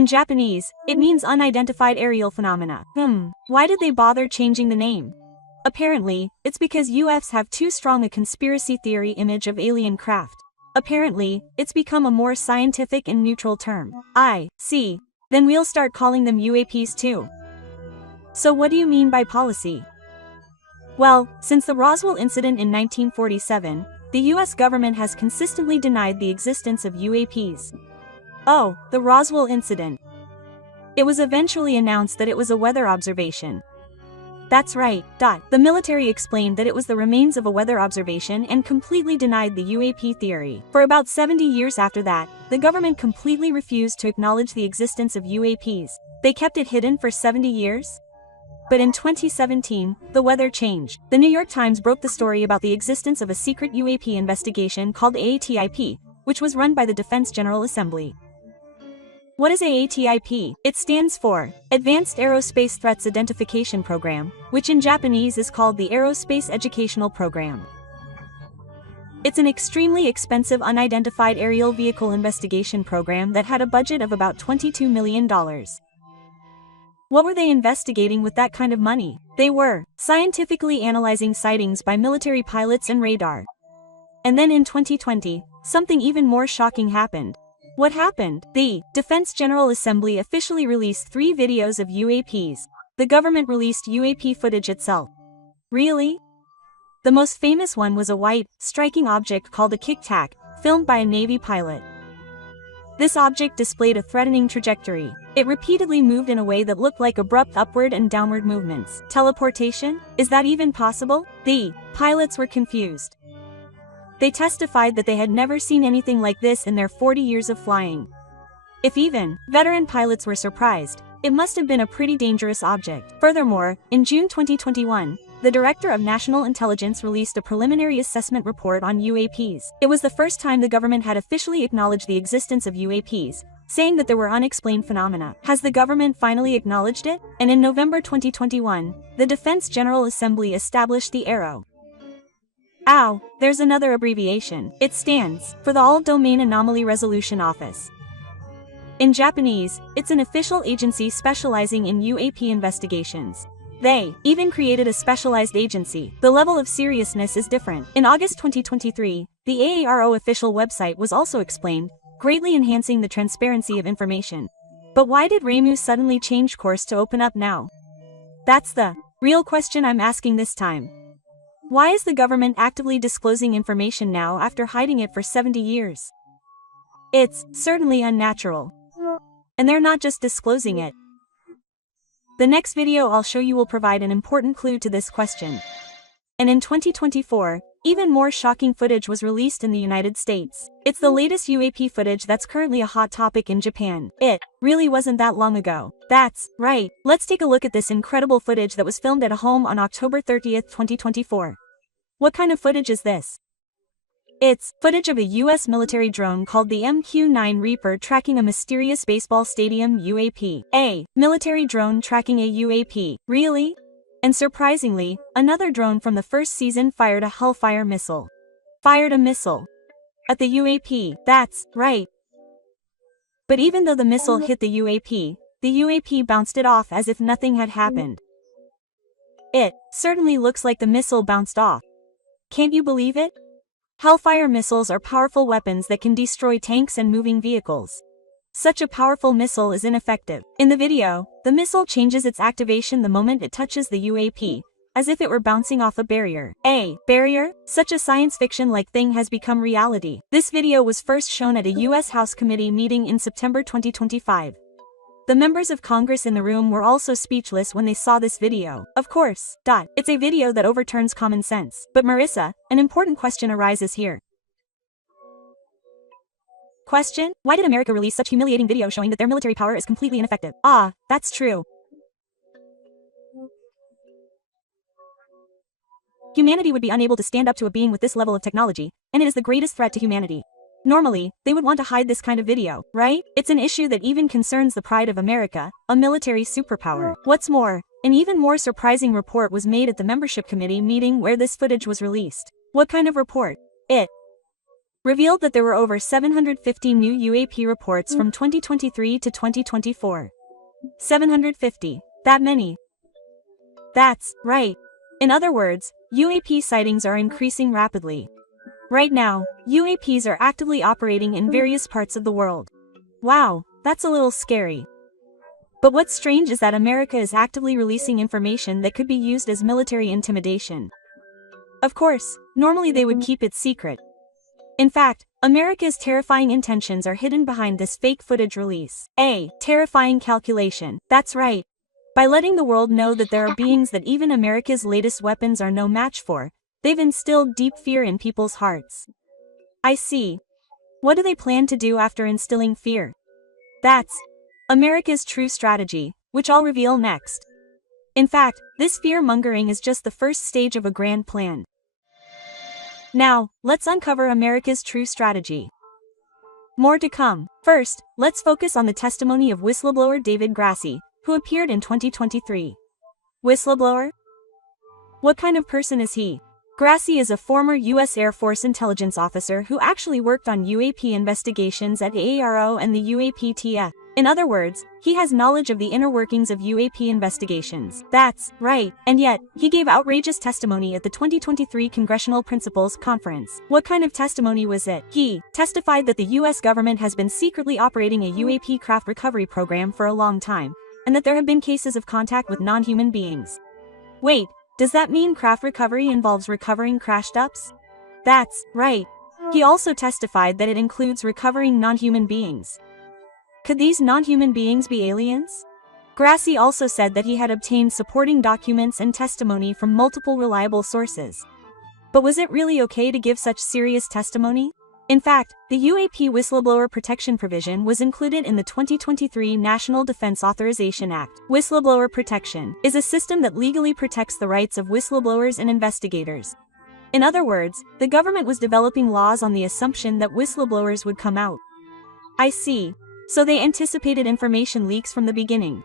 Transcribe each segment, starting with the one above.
In Japanese, it means unidentified aerial phenomena. Why did they bother changing the name? Apparently, it's because UFs have too strong a conspiracy theory image of alien craft. Apparently, it's become a more scientific and neutral term. I see. Then we'll start calling them UAPs too. So what do you mean by policy? Well, since the Roswell incident in 1947, the US government has consistently denied the existence of UAPs. Oh, the Roswell incident. It was eventually announced that it was a weather observation. That's right. The military explained that it was the remains of a weather observation and completely denied the UAP theory. For about 70 years after that, the government completely refused to acknowledge the existence of UAPs. They kept it hidden for 70 years? But in 2017, the weather changed. The New York Times broke the story about the existence of a secret UAP investigation called AATIP, which was run by the Defense General Assembly. What is AATIP? It stands for Advanced Aerospace Threats Identification Program, which in Japanese is called the Aerospace Educational Program. It's an extremely expensive unidentified aerial vehicle investigation program that had a budget of about $22 million. What were they investigating with that kind of money? They were scientifically analyzing sightings by military pilots and radar. And then in 2020, something even more shocking happened. What happened? The Defense General Assembly officially released 3 videos of UAPs. The government released UAP footage itself. Really? The most famous one was a white, striking object called a kick-tack, filmed by a Navy pilot. This object displayed a threatening trajectory. It repeatedly moved in a way that looked like abrupt upward and downward movements. Teleportation? Is that even possible? The pilots were confused. They testified that they had never seen anything like this in their 40 years of flying. If even veteran pilots were surprised, it must have been a pretty dangerous object. Furthermore, in June 2021, the Director of National Intelligence released a preliminary assessment report on UAPs. It was the first time the government had officially acknowledged the existence of UAPs, saying that there were unexplained phenomena. Has the government finally acknowledged it? And in November 2021, the Defense General Assembly established the AARO. Ow, there's another abbreviation. It stands for the All-Domain Anomaly Resolution Office. In Japanese, it's an official agency specializing in UAP investigations. They even created a specialized agency. The level of seriousness is different. In August 2023, the AARO official website was also explained, greatly enhancing the transparency of information. But why did RAMU suddenly change course to open up now? That's the real question I'm asking this time. Why is the government actively disclosing information now after hiding it for 70 years? It's certainly unnatural. And they're not just disclosing it. The next video I'll show you will provide an important clue to this question. And in 2024, even more shocking footage was released in the United States. It's the latest UAP footage that's currently a hot topic in Japan. It really wasn't that long ago. That's right. Let's take a look at this incredible footage that was filmed at a home on October 30th, 2024. What kind of footage is this? It's footage of a US military drone called the MQ-9 Reaper tracking a mysterious baseball stadium UAP. A military drone tracking a UAP. Really? And surprisingly, another drone from the first season fired a Hellfire missile. Fired a missile at the UAP. That's right. But even though the missile hit the UAP bounced it off as if nothing had happened. It certainly looks like the missile bounced off. Can't you believe it? Hellfire missiles are powerful weapons that can destroy tanks and moving vehicles. Such a powerful missile is ineffective. In the video, the missile changes its activation the moment it touches the UAP, as if it were bouncing off a barrier. A barrier? Such a science fiction-like thing has become reality. This video was first shown at a US House committee meeting in September 2025. The members of Congress in the room were also speechless when they saw this video. Of course. It's a video that overturns common sense. But Marissa, an important question arises here. Question: why did America release such humiliating video showing that their military power is completely ineffective? Ah, that's true. Humanity would be unable to stand up to a being with this level of technology, and it is the greatest threat to humanity. Normally, they would want to hide this kind of video, right? It's an issue that even concerns the pride of America, a military superpower. What's more, an even more surprising report was made at the membership committee meeting where this footage was released. What kind of report? It revealed that there were over 750 new UAP reports from 2023 to 2024. 750. That many. That's right. In other words, UAP sightings are increasing rapidly. Right now, UAPs are actively operating in various parts of the world. Wow, that's a little scary. But what's strange is that America is actively releasing information that could be used as military intimidation. Of course, normally they would keep it secret. In fact, America's terrifying intentions are hidden behind this fake footage release. A terrifying calculation. That's right. By letting the world know that there are beings that even America's latest weapons are no match for, they've instilled deep fear in people's hearts. I see. What do they plan to do after instilling fear? That's America's true strategy, which I'll reveal next. In fact, this fear-mongering is just the first stage of a grand plan. Now, let's uncover America's true strategy. More to come. First, let's focus on the testimony of whistleblower David Grassi, who appeared in 2023. Whistleblower? What kind of person is he? Grassi is a former U.S. Air Force intelligence officer who actually worked on UAP investigations at AARO and the UAPTF. In other words, he has knowledge of the inner workings of UAP investigations. That's right. And yet, he gave outrageous testimony at the 2023 Congressional Principals Conference. What kind of testimony was it? He testified that the U.S. government has been secretly operating a UAP craft recovery program for a long time, and that there have been cases of contact with non-human beings. Wait, does that mean craft recovery involves recovering crashed ups? That's right. He also testified that it includes recovering non-human beings. Could these non-human beings be aliens? Grassi also said that he had obtained supporting documents and testimony from multiple reliable sources. But was it really okay to give such serious testimony? In fact, the UAP whistleblower protection provision was included in the 2023 National Defense Authorization Act. Whistleblower protection is a system that legally protects the rights of whistleblowers and investigators. In other words, the government was developing laws on the assumption that whistleblowers would come out. I see. So they anticipated information leaks from the beginning.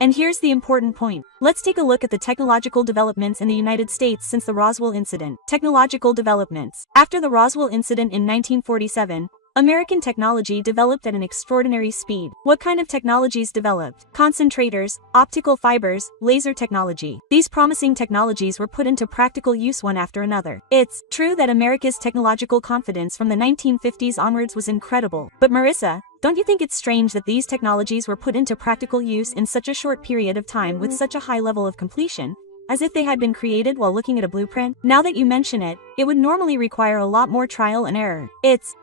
And here's the important point. Let's take a look at the technological developments in the United States since the Roswell incident. Technological developments. After the Roswell incident in 1947, American technology developed at an extraordinary speed. What kind of technologies developed? Concentrators, optical fibers, laser technology. These promising technologies were put into practical use one after another. It's true that America's technological confidence from the 1950s onwards was incredible. But Marissa, don't you think it's strange that these technologies were put into practical use in such a short period of time with such a high level of completion, as if they had been created while looking at a blueprint? Now that you mention it, it would normally require a lot more trial and error. It's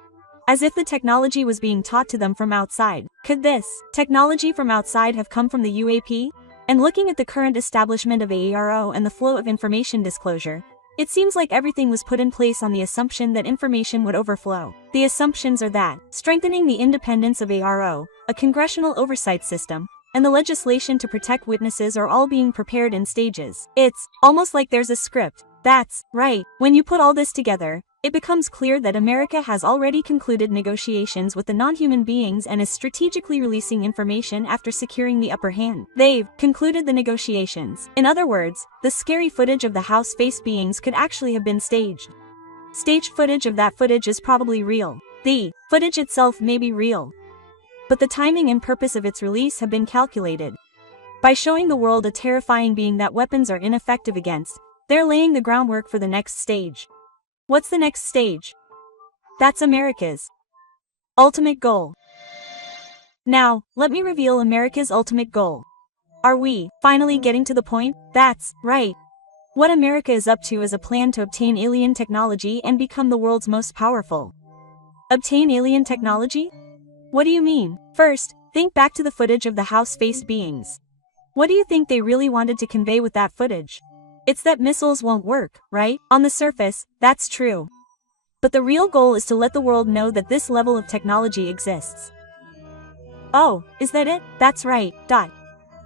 as if the technology was being taught to them from outside. Could this technology from outside have come from the UAP? And looking at the current establishment of AARO and the flow of information disclosure, it seems like everything was put in place on the assumption that information would overflow. The assumptions are that strengthening the independence of AARO, a congressional oversight system, and the legislation to protect witnesses are all being prepared in stages. It's almost like there's a script. That's right. When you put all this together, it becomes clear that America has already concluded negotiations with the non-human beings and is strategically releasing information after securing the upper hand. They've concluded the negotiations. In other words, the scary footage of the house-face beings could actually have been staged. Staged footage of that footage is probably real. The footage itself may be real, but the timing and purpose of its release have been calculated. By showing the world a terrifying being that weapons are ineffective against, they're laying the groundwork for the next stage. What's the next stage? That's America's ultimate goal. Now, let me reveal America's ultimate goal. Are we finally getting to the point? That's right. What America is up to is a plan to obtain alien technology and become the world's most powerful. Obtain alien technology? What do you mean? First, think back to the footage of the house-faced beings. What do you think they really wanted to convey with that footage? It's that missiles won't work, right? On the surface, that's true. But the real goal is to let the world know that this level of technology exists. Oh, is that it? That's right.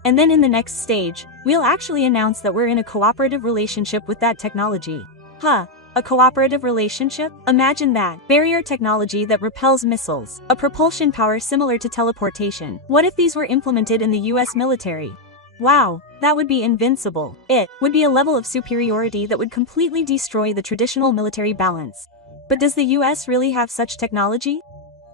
And then in the next stage, we'll actually announce that we're in a cooperative relationship with that technology. A cooperative relationship? Imagine that. Barrier technology that repels missiles. A propulsion power similar to teleportation. What if these were implemented in the US military? Wow, that would be invincible. It would be a level of superiority that would completely destroy the traditional military balance. But does the US really have such technology?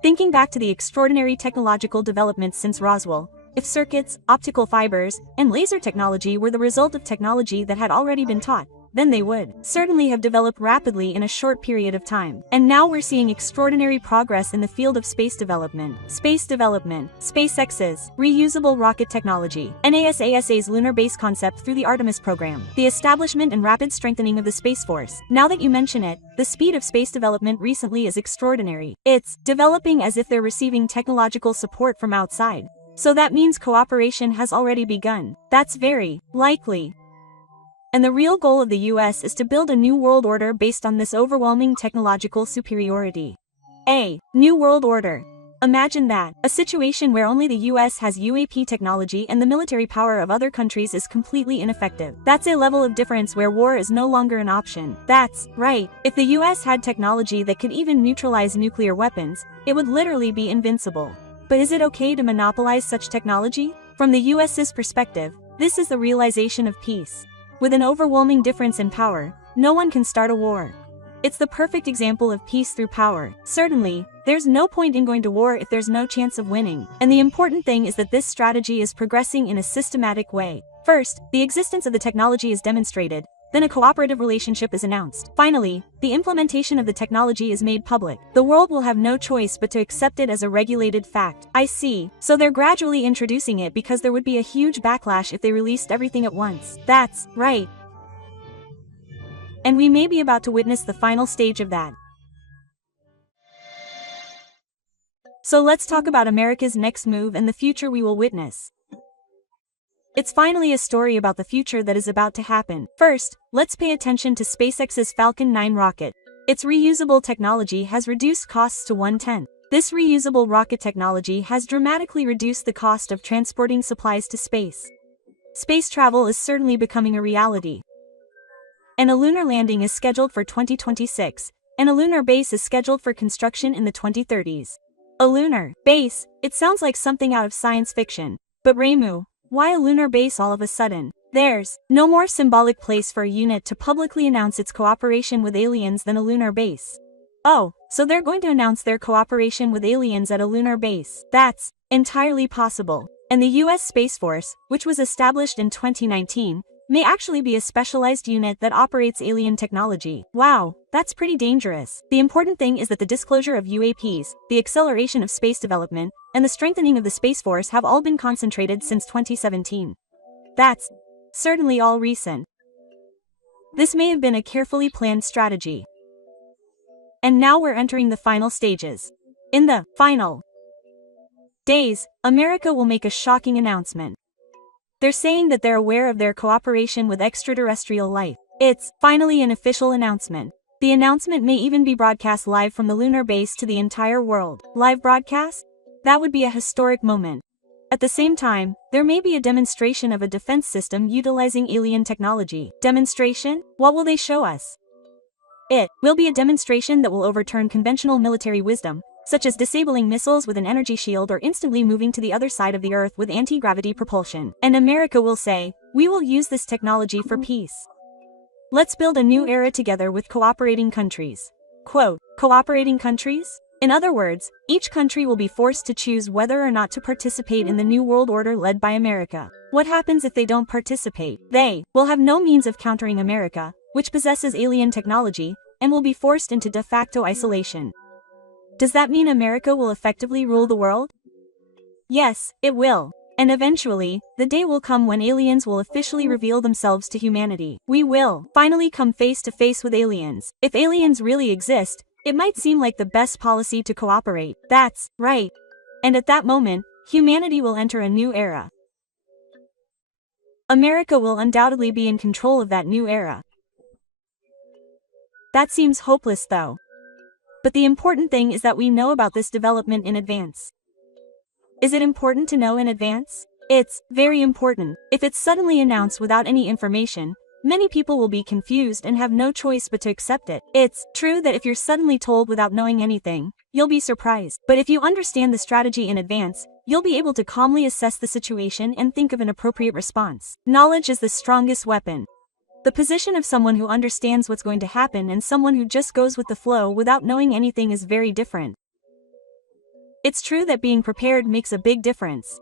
Thinking back to the extraordinary technological developments since Roswell, if circuits, optical fibers, and laser technology were the result of technology that had already been taught, then they would certainly have developed rapidly in a short period of time. And now we're seeing extraordinary progress in the field of space development. SpaceX's reusable rocket technology, NASA's lunar base concept through the Artemis program, the establishment and rapid strengthening of the Space Force. Now that you mention it, the speed of space development recently is extraordinary. It's developing as if they're receiving technological support from outside. So that means cooperation has already begun. That's very likely. And the real goal of the US is to build a new world order based on this overwhelming technological superiority. A new world order. Imagine that, a situation where only the US has UAP technology and the military power of other countries is completely ineffective. That's a level of difference where war is no longer an option. That's right. If the US had technology that could even neutralize nuclear weapons, it would literally be invincible. But is it okay to monopolize such technology? From the US's perspective, this is the realization of peace. With an overwhelming difference in power, no one can start a war. It's the perfect example of peace through power. Certainly, there's no point in going to war if there's no chance of winning. And the important thing is that this strategy is progressing in a systematic way. First, the existence of the technology is demonstrated, then a cooperative relationship is announced. Finally, the implementation of the technology is made public. The world will have no choice but to accept it as a regulated fact. I see. So they're gradually introducing it because there would be a huge backlash if they released everything at once. That's right. And we may be about to witness the final stage of that. So let's talk about America's next move and the future we will witness. It's finally a story about the future that is about to happen. First, let's pay attention to SpaceX's Falcon 9 rocket. Its reusable technology has reduced costs to 1/10. This reusable rocket technology has dramatically reduced the cost of transporting supplies to space. Space travel is certainly becoming a reality. And a lunar landing is scheduled for 2026, and a lunar base is scheduled for construction in the 2030s. A lunar base, it sounds like something out of science fiction. But Remu, why a lunar base all of a sudden? There's no more symbolic place for a unit to publicly announce its cooperation with aliens than a lunar base. Oh, so they're going to announce their cooperation with aliens at a lunar base. That's entirely possible. And the US Space Force, which was established in 2019, may actually be a specialized unit that operates alien technology. Wow, that's pretty dangerous. The important thing is that the disclosure of UAPs, the acceleration of space development, and the strengthening of the Space Force have all been concentrated since 2017. That's certainly all recent. This may have been a carefully planned strategy. And now we're entering the final stages. In the final days, America will make a shocking announcement. They're saying that they're aware of their cooperation with extraterrestrial life. It's finally an official announcement. The announcement may even be broadcast live from the lunar base to the entire world. Live broadcast? That would be a historic moment. At the same time, there may be a demonstration of a defense system utilizing alien technology. Demonstration? What will they show us? It will be a demonstration that will overturn conventional military wisdom, such as disabling missiles with an energy shield or instantly moving to the other side of the Earth with anti-gravity propulsion. And America will say, we will use this technology for peace. Let's build a new era together with cooperating countries. Quote, cooperating countries? In other words, each country will be forced to choose whether or not to participate in the new world order led by America. What happens if they don't participate? They will have no means of countering America, which possesses alien technology, and will be forced into de facto isolation. Does that mean America will effectively rule the world? Yes, it will. And eventually, the day will come when aliens will officially reveal themselves to humanity. We will finally come face to face with aliens. If aliens really exist, it might seem like the best policy to cooperate. That's right. And at that moment, humanity will enter a new era. America will undoubtedly be in control of that new era. That seems hopeless though. But the important thing is that we know about this development in advance. Is it important to know in advance? It's very important. If it's suddenly announced without any information, many people will be confused and have no choice but to accept it. It's true that if you're suddenly told without knowing anything, you'll be surprised. But if you understand the strategy in advance, you'll be able to calmly assess the situation and think of an appropriate response. Knowledge is the strongest weapon. The position of someone who understands what's going to happen and someone who just goes with the flow without knowing anything is very different. It's true that being prepared makes a big difference.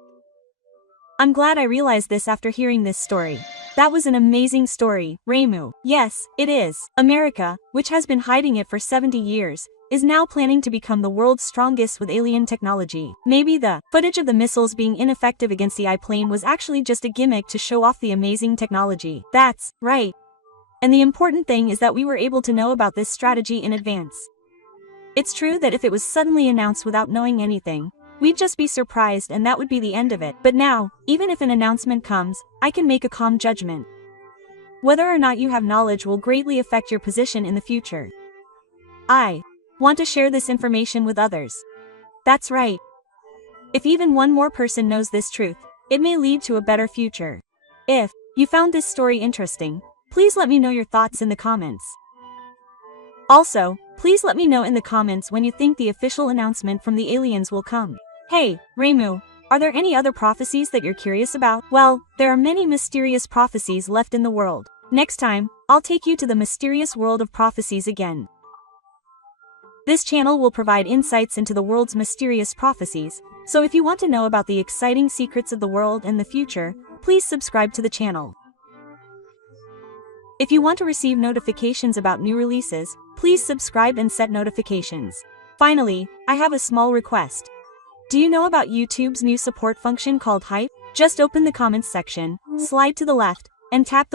I'm glad I realized this after hearing this story. That was an amazing story, Reimu. Yes, it is. America, which has been hiding it for 70 years, is now planning to become the world's strongest with alien technology. Maybe the footage of the missiles being ineffective against the I-plane was actually just a gimmick to show off the amazing technology. That's right. And the important thing is that we were able to know about this strategy in advance. It's true that if it was suddenly announced without knowing anything, we'd just be surprised and that would be the end of it. But now, even if an announcement comes, I can make a calm judgment. Whether or not you have knowledge will greatly affect your position in the future. I want to share this information with others. That's right. If even one more person knows this truth, it may lead to a better future. If you found this story interesting, please let me know your thoughts in the comments. Also, please let me know in the comments when you think the official announcement from the aliens will come. Hey, Reimu, are there any other prophecies that you're curious about? Well, there are many mysterious prophecies left in the world. Next time, I'll take you to the mysterious world of prophecies again. This channel will provide insights into the world's mysterious prophecies, so if you want to know about the exciting secrets of the world and the future, please subscribe to the channel. If you want to receive notifications about new releases, please subscribe and set notifications. Finally, I have a small request. Do you know about YouTube's new support function called Hype? Just open the comments section, slide to the left, and tap the